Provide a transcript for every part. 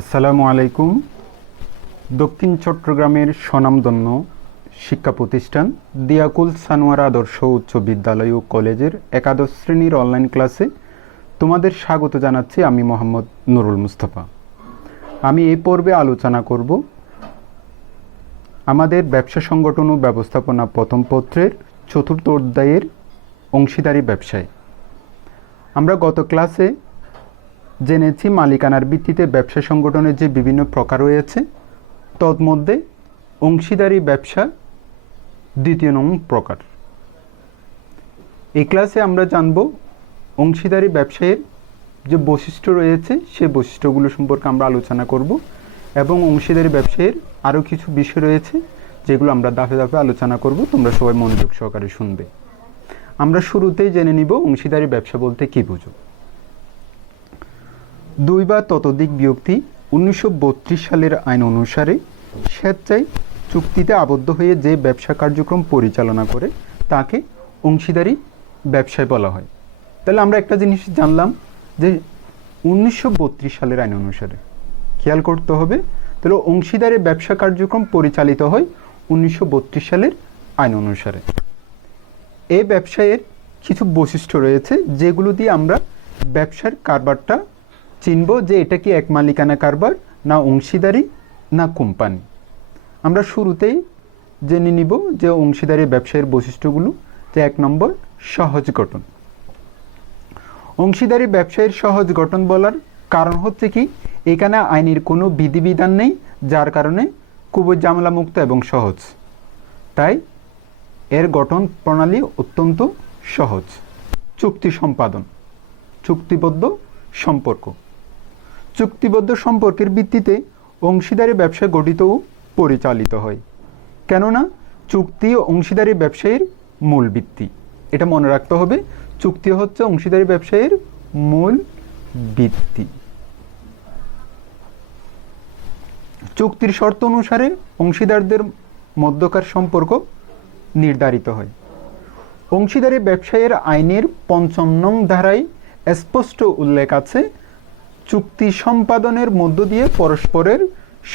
আসসালামু আলাইকুম। দক্ষিণ চট্টগ্রামের স্বনামধন্য শিক্ষা প্রতিষ্ঠান দিয়াকুল সানোয়ার আদর্শ উচ্চ বিদ্যালয় ও কলেজের একাদশ শ্রেণির অনলাইন ক্লাসে তোমাদের স্বাগত জানাচ্ছি আমি মোহাম্মদ নুরুল মুস্তফা। আমি এই পর্বে আলোচনা করব আমাদের ব্যবসা সংগঠন ও ব্যবস্থাপনা প্রথম পত্রের চতুর্থ অধ্যায়ের অংশীদারি ব্যবসায়। আমরা গত ক্লাসে জেনেছি মালিকানার ভিত্তিতে ব্যবসা সংগঠনের যে বিভিন্ন প্রকার রয়েছে তন্মধ্যে অংশীদারি ব্যবসা দ্বিতীয় নং প্রকার। এই ক্লাসে আমরা জানব অংশীদারি ব্যবসায়ের যে বৈশিষ্ট্য রয়েছে সেই বৈশিষ্ট্যগুলো সম্পর্কে আমরা আলোচনা করব এবং অংশীদারি ব্যবসায়ের আরও কিছু বিষয় রয়েছে যেগুলো আমরা দাফে দাফে আলোচনা করব, তোমরা সবাই মনোযোগ সহকারে শুনবে। আমরা শুরুতেই জেনে নিব অংশীদারি ব্যবসা বলতে কী বুঝো। দুই বা ততোধিক ব্যক্তি উনিশশো বত্রিশ সালের আইন অনুসারে স্বেচ্ছায় চুক্তিতে আবদ্ধ হয়ে যে ব্যবসা কার্যক্রম পরিচালনা করে, তাকে অংশীদারি ব্যবসায় বলা হয়। তাহলে আমরা একটা জিনিস জানলাম যে উনিশশো বত্রিশ সালের আইন অনুসারে। খেয়াল করতে হবে, তাহলে অংশীদারি ব্যবসা কার্যক্রম পরিচালিত হয় উনিশশো বত্রিশ সালের আইন অনুসারে। এই ব্যবসায়ের কিছু বৈশিষ্ট্য রয়েছে যেগুলো দিয়ে আমরা ব্যবসার কারবারটা চিনব যে এটা কি এক মালিকানা কারবার, না অংশীদারি, না কোম্পানি। আমরা শুরুতেই জেনে নিব যে অংশীদারি ব্যবসায়ের বৈশিষ্ট্যগুলো, যে এক নম্বর, সহজ গঠন। অংশীদারি ব্যবসায়ের সহজ গঠন বলার কারণ হচ্ছে কি, এখানে আইনের কোনো বিধিবিধান নেই, যার কারণে খুবই জামলামুক্ত এবং সহজ। তাই এর গঠন প্রণালী অত্যন্ত সহজ। চুক্তি সম্পাদন, চুক্তিবদ্ধ সম্পর্ক। চুক্তিবদ্ধ সম্পর্কের ভিত্তিতে অংশীদারি ব্যবসা গঠিত ও পরিচালিত হয়। কেননা, চুক্তি ও অংশীদারি ব্যবসায়ের মূল ভিত্তি। এটা মনে রাখতে হবে, চুক্তি হচ্ছে অংশীদারি ব্যবসায়ের মূল ভিত্তি। চুক্তির শর্ত অনুসারে অংশীদারদের মধ্যকার সম্পর্ক নির্ধারিত হয়। অংশীদারি ব্যবসায়ের আইনের পঞ্চম নং ধারায় স্পষ্ট উল্লেখ আছে চুক্তি সম্পাদনের মধ্য দিয়ে পরস্পরের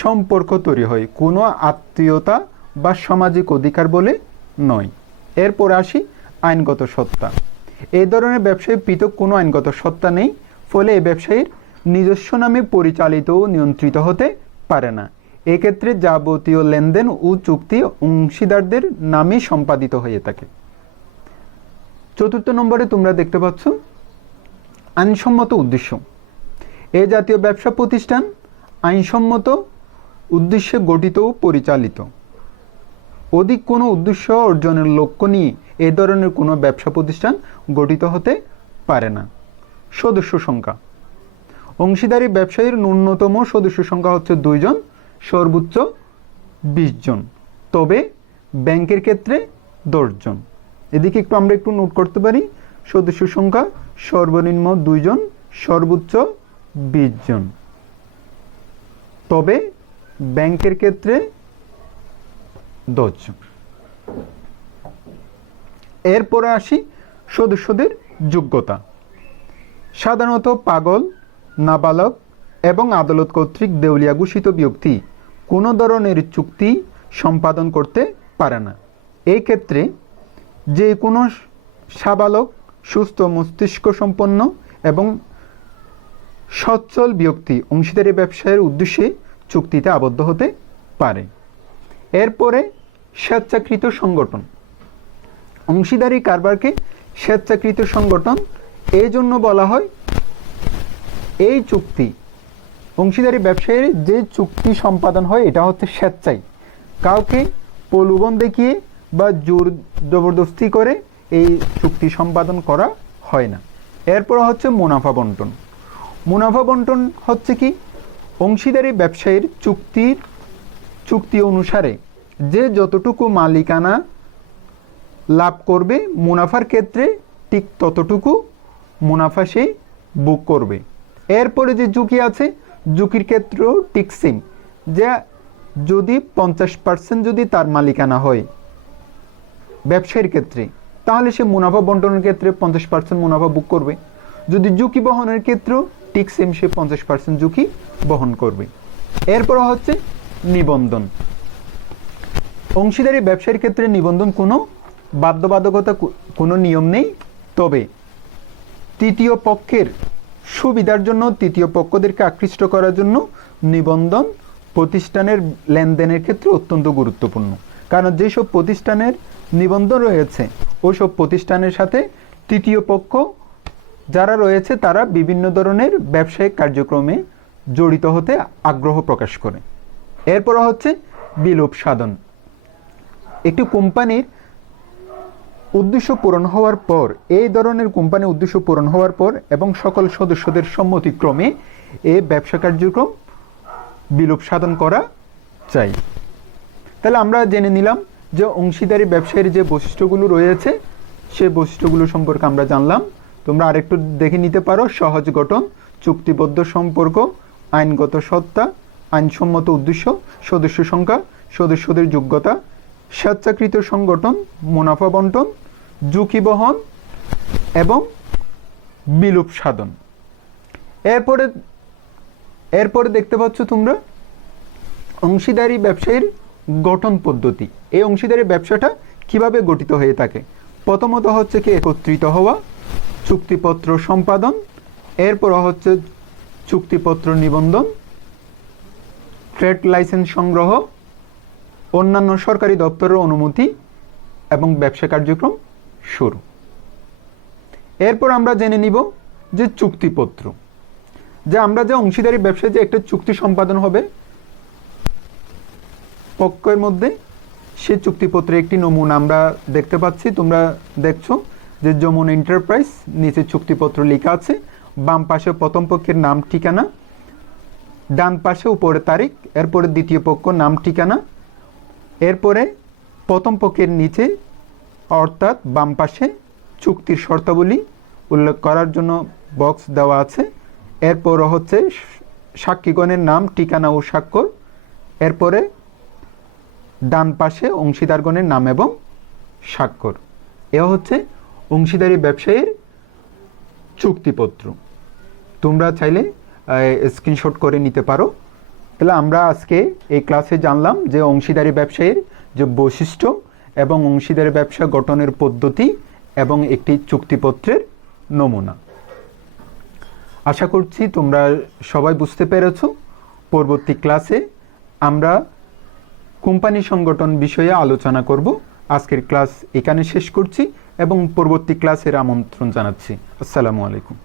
সম্পর্ক তৈরি হয়। কোনো আত্মীয়তা বা সামাজিক অধিকার বলে নয়। এরপর আসি আইনগত সত্তা। এই ধরনের ব্যবসায় পৃথক কোনো আইনগত সত্তা নেই, ফলে এই ব্যবসায়ীর নিজস্ব নামে পরিচালিত ও নিয়ন্ত্রিত হতে পারে না। এক্ষেত্রে যাবতীয় লেনদেন ও চুক্তি অংশীদারদের নামে সম্পাদিত হয়ে থাকে। চতুর্থ নম্বরে তোমরা দেখতে পাচ্ছ আইনসম্মত উদ্দেশ্য। এ জাতীয় ব্যবসা প্রতিষ্ঠান আইনসম্মত উদ্দেশ্যে গঠিত ও পরিচালিত। অধিক কোনো উদ্দেশ্য অর্জনের লক্ষ্য নিয়ে এ ধরনের কোনো ব্যবসা প্রতিষ্ঠান গঠিত হতে পারে না। সদস্য সংখ্যা। অংশীদারি ব্যবসায়ীর ন্যূনতম সদস্য সংখ্যা হচ্ছে দুইজন সর্বোচ্চ বিশ জন। তবে ব্যাংকের ক্ষেত্রে দশজন এদিকে একটু আমরা একটু নোট করতে পারি। সদস্য সংখ্যা সর্বনিম্ন দুইজন সর্বোচ্চ বিশ জন। তবে ব্যাংকের ক্ষেত্রে দশজন এরপরে আসি সদস্যদের যোগ্যতা। সাধারণত পাগল, নাবালক এবং আদালত কর্তৃক দেউলিয়া ঘোষিত ব্যক্তি কোনো ধরনের চুক্তি সম্পাদন করতে পারে না। এই ক্ষেত্রে যে কোনো সাবালক, সুস্থ মস্তিষ্ক সম্পন্ন এবং সচ্ছল ব্যক্তি অংশীদারি ব্যবসায়ের উদ্দেশ্যে চুক্তিতে আবদ্ধ হতে পারে। এরপরে স্বেচ্ছাকৃত সংগঠন। অংশীদারি কারবারকে স্বেচ্ছাকৃত সংগঠন এই জন্য বলা হয়। এই চুক্তি, অংশীদারি ব্যবসায়ের যে চুক্তি সম্পাদন হয়, এটা হচ্ছে স্বেচ্ছাই কাউকে প্রলোভন দেখিয়ে বা জোর জবরদস্তি করে এই চুক্তি সম্পাদন করা হয় না। এরপর হচ্ছে মুনাফা বন্টন। মুনাফা বন্টন হচ্ছে কি? অংশীদারি ব্যবসায়ীর চুক্তির চুক্তি অনুসারে যে যতটুকু মালিকানা লাভ করবে মুনাফার ক্ষেত্রে, ঠিক ততটুকু মুনাফা সে বুক করবে। এরপরে যে ঝুঁকি আছে, ঝুঁকির ক্ষেত্রেও ঠিক সেম যে যদি পঞ্চাশ পার্সেন্ট যদি তার মালিকানা হয় ব্যবসায়ীর ক্ষেত্রে, তাহলে সে মুনাফা বন্টনের ক্ষেত্রে পঞ্চাশ পার্সেন্ট মুনাফা বুক করবে। যদি ঝুঁকি বহনের ক্ষেত্রেও ঠিক সেম সে পঞ্চাশ পার্সেন্ট ঝুঁকি বহন করবে। এরপর হচ্ছে নিবন্ধন। অংশীদারি ব্যবসায়ের ক্ষেত্রে নিবন্ধন কোনো বাধ্যবাধকতা কোনো নিয়ম নেই। তবে তৃতীয় পক্ষের সুবিধার জন্য, তৃতীয় পক্ষদেরকে আকৃষ্ট করার জন্য নিবন্ধন প্রতিষ্ঠানের লেনদেনের ক্ষেত্রে অত্যন্ত গুরুত্বপূর্ণ। কারণ যেসব প্রতিষ্ঠানের নিবন্ধন রয়েছে, ওসব প্রতিষ্ঠানের সাথে তৃতীয় পক্ষ যারা রয়েছে তারা বিভিন্ন ধরনের ব্যবসায়িক কার্যক্রমে জড়িত হতে আগ্রহ প্রকাশ করে। এরপর হচ্ছে বিলোপ সাধন। একটি কোম্পানির উদ্দেশ্য পূরণ হওয়ার পর, এই ধরনের কোম্পানির উদ্দেশ্য পূরণ হওয়ার পর এবং সকল সদস্যদের সম্মতিক্রমে এই ব্যবসা কার্যক্রম বিলোপ সাধন করা চাই। তাহলে আমরা জেনে নিলাম যে অংশীদারি ব্যবসায়ের যে বৈশিষ্ট্যগুলো রয়েছে সেই বৈশিষ্ট্যগুলো সম্পর্কে আমরা জানলাম। তোমরা আরেকটু দেখে নিতে পারো, সহজ গঠন, চুক্তিবদ্ধ সম্পর্ক, আইনগত সত্তা, আইনসম্মত উদ্দেশ্য, সদস্য সংখ্যা, সদস্যদের যোগ্যতা, স্বেচ্ছাকৃত সংগঠন, মুনাফা বন্টন, ঝুঁকি বহন এবং বিলোপ সাধন। এরপরে এরপরে দেখতে পাচ্ছ তোমরা অংশীদারি ব্যবসায়ীর গঠন পদ্ধতি। এই অংশীদারি ব্যবসাটা কীভাবে গঠিত হয়ে থাকে? প্রথমত হচ্ছে কি একত্রিত হওয়া চুক্তিপত্র সম্পাদন, এরপর হচ্ছে চুক্তিপত্র নিবন্ধন, ট্রেড লাইসেন্স সংগ্রহ, অন্যান্য সরকারি দপ্তরের অনুমতি এবং ব্যবসা কার্যক্রম শুরু। এরপর আমরা জেনে নিব যে চুক্তিপত্র, যে আমরা যে অংশীদারি ব্যবসায় যে একটা চুক্তি সম্পাদন হবে, পক্ষের মধ্যে সে চুক্তিপত্রে একটি নমুনা আমরা দেখতে পাচ্ছি, তোমরা দেখছ। যে যমুনা এন্টারপ্রাইজ নিচে চুক্তিপত্র লেখা আছে, বাম পাশে প্রথম পক্ষের নাম ঠিকানা, ডান পাশে উপরে তারিখ, এরপরে দ্বিতীয় পক্ষ নাম ঠিকানা, এরপরে প্রথম পক্ষের নিচে অর্থাৎ বাম পাশে চুক্তির শর্তাবলী উল্লেখ করার জন্য বক্স দেওয়া আছে, এরপর হচ্ছে সাক্ষীগণের নাম, ঠিকানা ও স্বাক্ষর, এরপরে ডান পাশে অংশীদারগণের নাম এবং স্বাক্ষর। এ হচ্ছে অংশীদারি ব্যবসায়ীর চুক্তিপত্র। তোমরা চাইলে স্ক্রিনশট করে নিতে পারো। তাহলে আমরা আজকে এই ক্লাসে জানলাম যে অংশীদারি ব্যবসায়ীর যে বৈশিষ্ট্য এবং অংশীদারি ব্যবসা গঠনের পদ্ধতি এবং একটি চুক্তিপত্রের নমুনা। আশা করছি তোমরা সবাই বুঝতে পেরেছ। পরবর্তী ক্লাসে আমরা কোম্পানি সংগঠন বিষয়ে আলোচনা করব। আজকের ক্লাস এখানে শেষ করছি। এবং পরবর্তী ক্লাসের আমন্ত্রণ জানাচ্ছি। আসসালামু আলাইকুম।